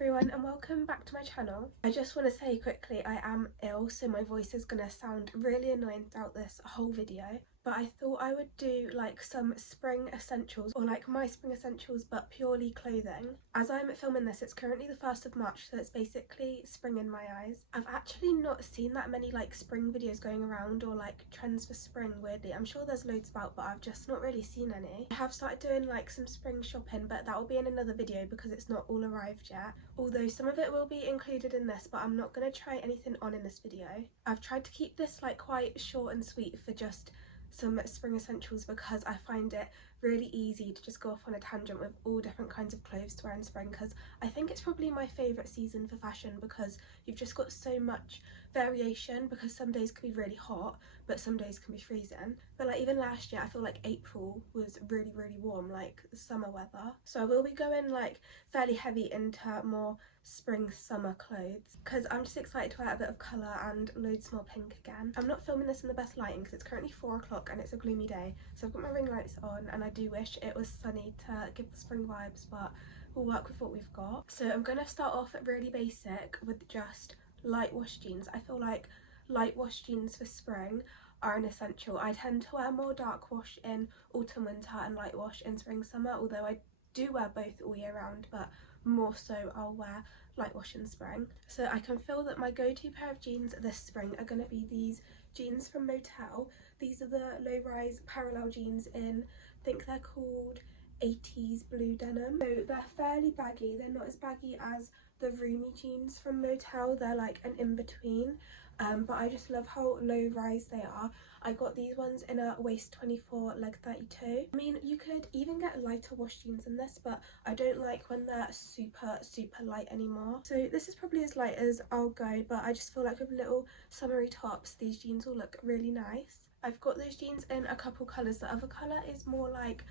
everyone and welcome back to my channel. I just want to say quickly I am ill, so my voice is going to sound really annoying throughout this whole video, but I thought I would do like some spring essentials, or like my spring essentials but purely clothing. As I'm filming this, it's currently the 1st of March, so it's basically spring in my eyes. I've actually not seen that many like spring videos going around or like trends for spring, weirdly. I'm sure there's loads about, but I've just not really seen any. I have started doing like some spring shopping, but that will be in another video because it's not all arrived yet. Although some of it will be included in this, but I'm not going to try anything on in this video. I've tried to keep this like quite short and sweet for just some spring essentials because I find it really easy to just go off on a tangent with all different kinds of clothes to wear in spring, because I think it's probably my favourite season for fashion because you've just got so much variation, because some days can be really hot but some days can be freezing. But like even last year I feel like April was really warm, like summer weather. So I will be going like fairly heavy into more spring summer clothes because I'm just excited to wear a bit of colour and loads more pink again. I'm not filming this in the best lighting because it's currently 4 o'clock and it's a gloomy day, so I've got my ring lights on and I do wish it was sunny to give the spring vibes, but we'll work with what we've got. So I'm going to start off really basic with just light wash jeans. I feel like light wash jeans for spring are an essential. I tend to wear more dark wash in autumn, winter and light wash in spring, summer, although I do wear both all year round, but more so I'll wear light wash in spring. So I can feel that my go-to pair of jeans this spring are going to be these jeans from Motel. These are the low-rise parallel jeans in, I think they're called 80s blue denim. So they're fairly baggy. They're not as baggy as the roomy jeans from Motel. They're like an in-between. But I just love how low rise they are. I got these ones in a waist 24, leg 32. I mean, you could even get lighter wash jeans in this, but I don't like when they're super light anymore. So this is probably as light as I'll go, but I just feel like with little summery tops, these jeans will look really nice. I've got those jeans in a couple colours. The other colour is more like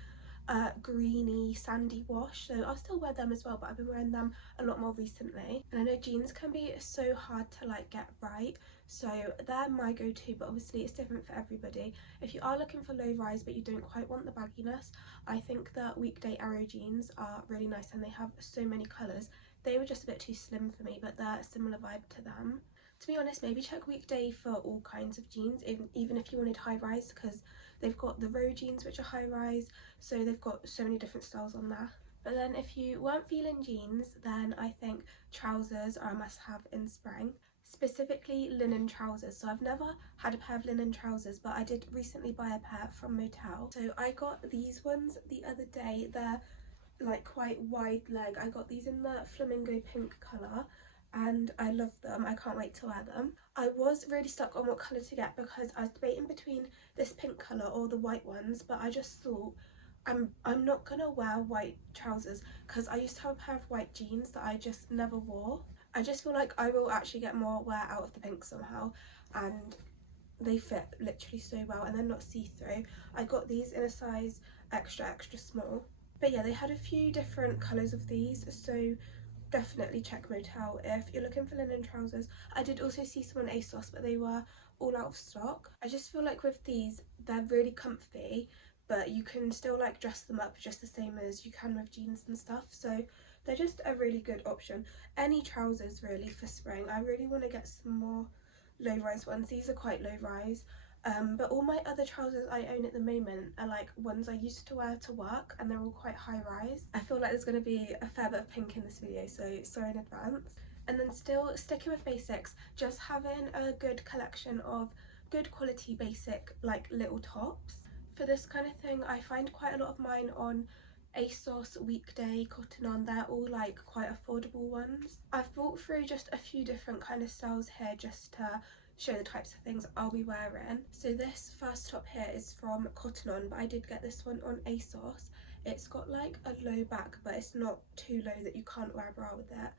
greeny sandy wash, so I'll still wear them as well, but I've been wearing them a lot more recently. And I know jeans can be so hard to like get right, so they're my go-to, but obviously it's different for everybody. If you are looking for low rise but you don't quite want the bagginess, I think the weekday Arrow jeans are really nice and they have so many colours. They were just a bit too slim for me, but they're a similar vibe to them. To be honest, maybe check weekday for all kinds of jeans, even if you wanted high rise, because they've got the row jeans which are high rise, so they've got so many different styles on there. But then if you weren't feeling jeans, then I think trousers are a must-have in spring, specifically linen trousers. So I've never had a pair of linen trousers, but I did recently buy a pair from Motel. So I got these ones the other day. They're like quite wide leg. I got these in the flamingo pink colour and I love them. I can't wait to wear them. I was really stuck on what colour to get because I was debating between this pink colour or the white ones, but I just thought I'm not gonna wear white trousers because I used to have a pair of white jeans that I just never wore. I just feel like I will actually get more wear out of the pink somehow, and they fit literally so well and they're not see-through. I got these in a size extra small. But yeah, they had a few different colours of these, so definitely check Motel if you're looking for linen trousers. I did also see some on ASOS, but they were all out of stock. I just feel like with these, they're really comfy, but you can still like dress them up just the same as you can with jeans and stuff, so they're just a really good option. Any trousers really for spring. I really want to get some more low rise ones. These are quite low rise. But all my other trousers I own at the moment are like ones I used to wear to work and they're all quite high rise. I feel like there's going to be a fair bit of pink in this video, so sorry in advance. And then still sticking with basics, just having a good collection of good quality basic like little tops. For this kind of thing I find quite a lot of mine on ASOS, Weekday, Cotton On. They're all like quite affordable ones. I've brought through just a few different kind of styles here just to show the types of things I'll be wearing. So this first top here is from Cotton On, but I did get this one on ASOS. It's got like a low back, but it's not too low that you can't wear a bra with it.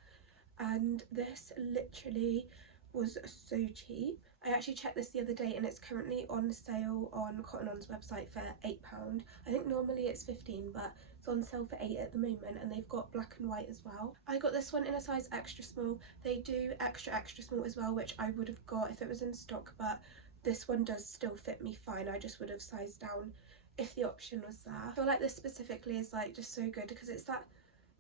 And this literally was so cheap. I actually checked this the other day and it's currently on sale on Cotton On's website for £8. I think normally it's 15, but it's on sale for 8 at the moment, and they've got black and white as well. I got this one in a size extra small. They do extra small as well, which I would have got if it was in stock, but this one does still fit me fine. I just would have sized down if the option was there. I feel like this specifically is like just so good because it's that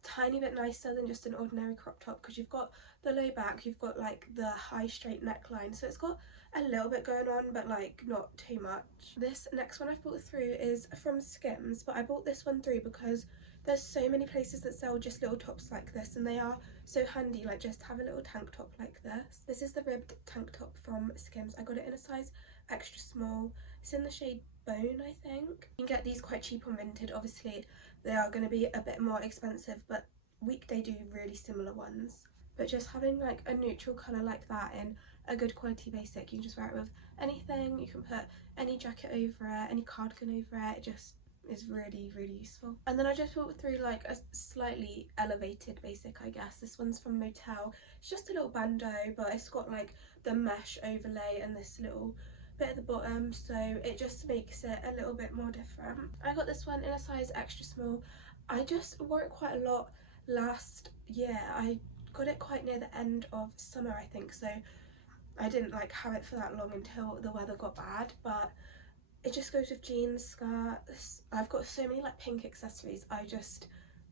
tiny bit nicer than just an ordinary crop top, because you've got the low back, you've got like the high straight neckline, so it's got a little bit going on, but like not too much. This next one I've bought through is from Skims, but I bought this one through because there's so many places that sell just little tops like this, and they are so handy, like just have a little tank top like this. This is the ribbed tank top from Skims. I got it in a size extra small. It's in the shade Bone, I think. You can get these quite cheap on Vinted. Obviously they are going to be a bit more expensive, but Weekday do really similar ones. But just having like a neutral colour like that in a good quality basic, you can just wear it with anything. You can put any jacket over it, any cardigan over it. It just is really, really useful. And then I just bought through like a slightly elevated basic, I guess. This one's from Motel. It's just a little bandeau, but it's got like the mesh overlay and this little bit at the bottom, so it just makes it a little bit more different. I got this one in a size extra small. I just wore it quite a lot last year. I got it quite near the end of summer, I think, so I didn't like have it for that long until the weather got bad, but it just goes with jeans, skirts. I've got so many like pink accessories. I just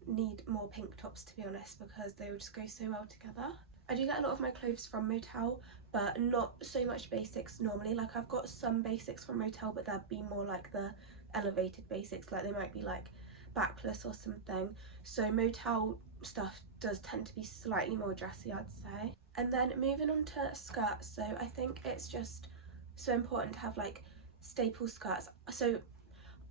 need more pink tops, to be honest, because they will just go so well together. I do get a lot of my clothes from Motel, but not so much basics normally. Like I've got some basics from Motel, but they'd be more like the elevated basics, like they might be like backless or something. So Motel stuff does tend to be slightly more dressy, I'd say. And then moving on to skirts, so I think it's just so important to have like staple skirts. So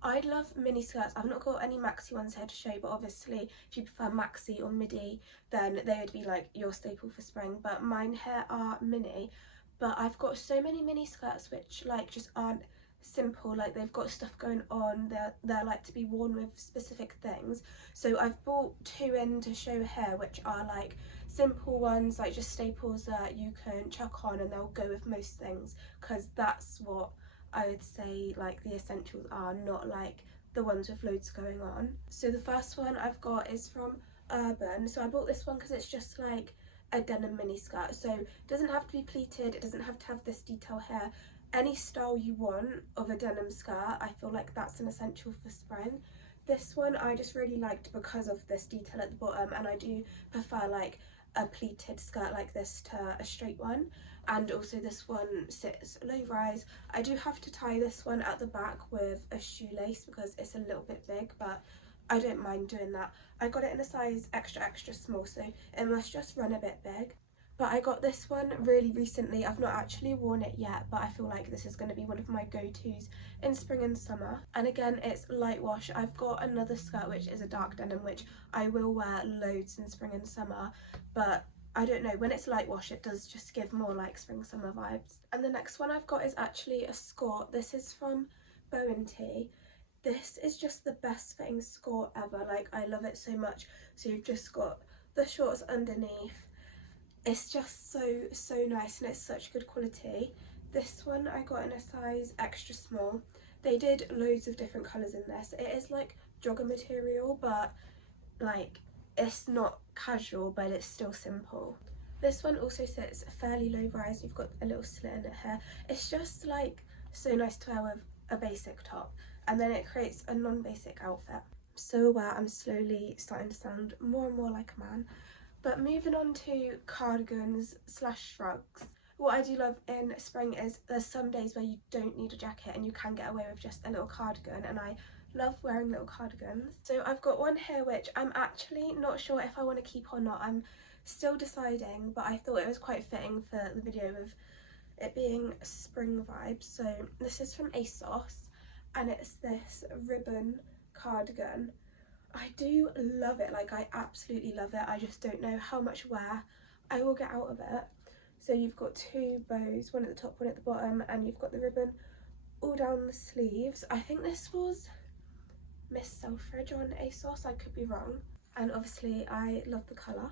I love mini skirts. I've not got any maxi ones here to show, but obviously if you prefer maxi or midi, then they would be like your staple for spring, but mine here are mini. But I've got so many mini skirts which like just aren't simple, like they've got stuff going on, they're like to be worn with specific things. So I've bought two in to show here, which are like simple ones, like just staples that you can chuck on and they'll go with most things, because that's what I would say like the essentials are, not like the ones with loads going on. So the first one I've got is from Urban. So I bought this one because it's just like a denim mini skirt, so it doesn't have to be pleated, it doesn't have to have this detail here. Any style you want of a denim skirt, I feel like that's an essential for spring. This one I just really liked because of this detail at the bottom, and I do prefer like a pleated skirt like this to a straight one. And also this one sits low rise. I do have to tie this one at the back with a shoelace because it's a little bit big, but I don't mind doing that. I got it in a size extra small, so it must just run a bit big. But I got this one really recently. I've not actually worn it yet, but I feel like this is going to be one of my go-tos in spring and summer. And again, it's light wash. I've got another skirt which is a dark denim, which I will wear loads in spring and summer, but I don't know, when it's light wash it does just give more like spring summer vibes. And the next one I've got is actually a skort. This is from Bowen T. This is just the best fitting skort ever, like I love it so much. So you've just got the shorts underneath. It's just so nice and it's such good quality. This one I got in a size extra small. They did loads of different colours in this. It is like jogger material, but like it's not casual, but it's still simple. This one also sits fairly low rise. You've got a little slit in it here. It's just like so nice to wear with a basic top, and then it creates a non-basic outfit. So aware I'm slowly starting to sound more and more like a man. But moving on to cardigans slash shrugs. What I do love in spring is there's some days where you don't need a jacket and you can get away with just a little cardigan, and I love wearing little cardigans. So I've got one here which I'm actually not sure if I want to keep or not. I'm still deciding, but I thought it was quite fitting for the video with it being spring vibes. So this is from ASOS and it's this ribbon cardigan. I do love it, like I absolutely love it. I just don't know how much wear I will get out of it. So you've got two bows, one at the top, one at the bottom, and you've got the ribbon all down the sleeves. I think this was Miss Selfridge on ASOS, I could be wrong. And obviously I love the colour.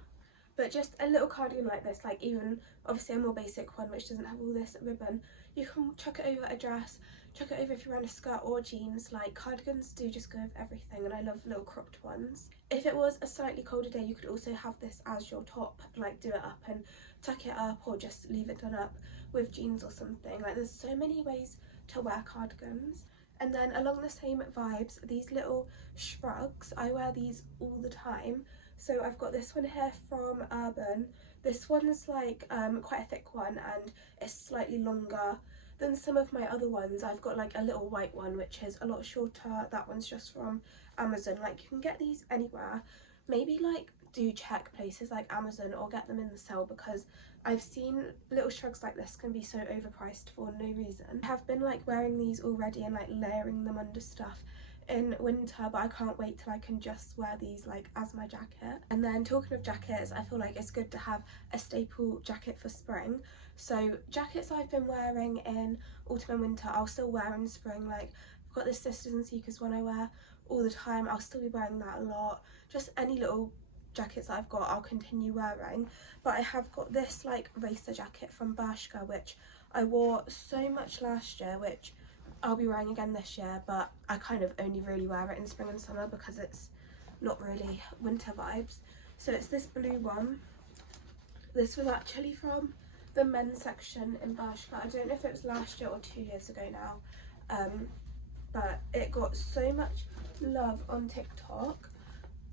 But just a little cardigan like this, like even obviously a more basic one which doesn't have all this ribbon, you can chuck it over a dress, chuck it over if you're wearing a skirt or jeans. Like cardigans do just go with everything, and I love little cropped ones. If it was a slightly colder day, you could also have this as your top, like do it up and tuck it up, or just leave it done up with jeans or something. Like there's so many ways to wear cardigans. And then along the same vibes, these little shrugs, I wear these all the time So I've got this one here from Urban. This one's like quite a thick one, and it's slightly longer than some of my other ones. I've got like a little white one which is a lot shorter. That one's just from Amazon. Like, you can get these anywhere. Maybe like do check places like Amazon or get them in the sale, because I've seen little shrugs like this can be so overpriced for no reason. I have been like wearing these already and like layering them under stuff in winter, but I can't wait till I can just wear these like as my jacket. And then talking of jackets, I feel like it's good to have a staple jacket for spring. So jackets I've been wearing in autumn and winter I'll still wear in spring. Like, I've got this Sisters and Seekers one I wear all the time, I'll still be wearing that a lot. Just any little jackets that I've got I'll continue wearing. But I have got this like racer jacket from Bershka which I wore so much last year, which I'll be wearing again this year, but I kind of only really wear it in spring and summer because it's not really winter vibes. So it's this blue one. This was actually from the men's section in Bershka. I don't know if it was last year or 2 years ago now, but it got so much love on TikTok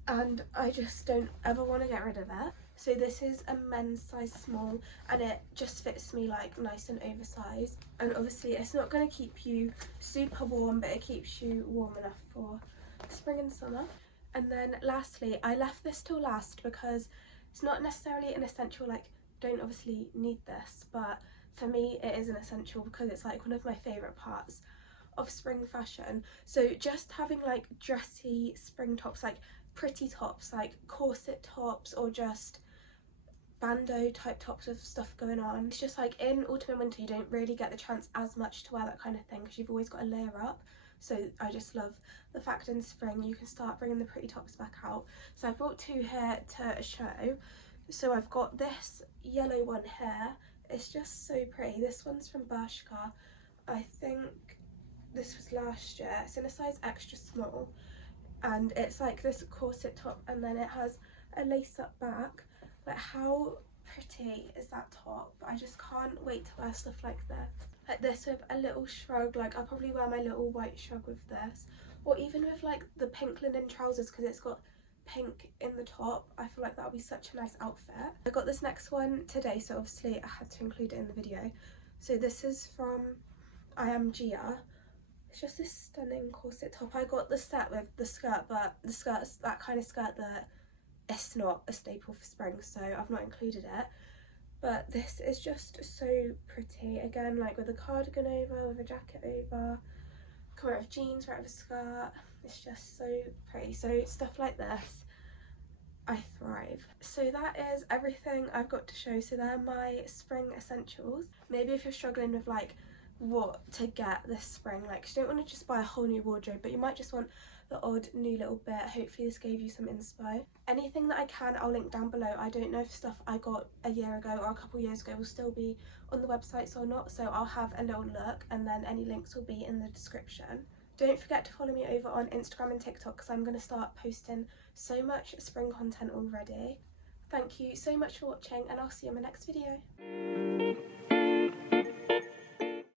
and I just don't ever want to get rid of it. So this is a men's size small and it just fits me like nice and oversized, and obviously it's not going to keep you super warm, but it keeps you warm enough for spring and summer. And then lastly, I left this till last because it's not necessarily an essential, like, don't obviously need this, but for me it is an essential because it's like one of my favourite parts of spring fashion. So just having like dressy spring tops, like pretty tops, like corset tops or just bandeau type tops with stuff going on. It's just like in autumn and winter you don't really get the chance as much to wear that kind of thing because you've always got to layer up. So I just love the fact in spring you can start bringing the pretty tops back out. So I brought two here to show. So I've got this yellow one here. It's just so pretty. This one's from Bershka. I think this was last year. It's in a size extra small and it's like this corset top and then it has a lace up back. Like, how pretty is that top? I just can't wait to wear stuff like this. Like this with a little shrug. Like, I'll probably wear my little white shrug with this, or even with like the pink linen trousers because it's got pink in the top. I feel like that would be such a nice outfit. I got this next one today, so obviously I had to include it in the video. So this is from I Am Gia. It's just this stunning corset top. I got the set with the skirt, but the skirt's that kind of skirt that it's not a staple for spring, so I've not included it. But this is just so pretty. Again, like with a cardigan over, with a jacket over, can wear it with jeans, wear it with a skirt. It's just so pretty. So stuff like this, I thrive. So that is everything I've got to show. So they're my spring essentials. Maybe if you're struggling with like what to get this spring, like you don't want to just buy a whole new wardrobe, but you might just want the odd new little bit. Hopefully this gave you some inspo. Anything that I can I'll link down below. I don't know if stuff I got a year ago or a couple years ago will still be on the websites or not, so I'll have a little look and then any links will be in the description. Don't forget to follow me over on Instagram and TikTok because I'm going to start posting so much spring content already. Thank you so much for watching and I'll see you in my next video.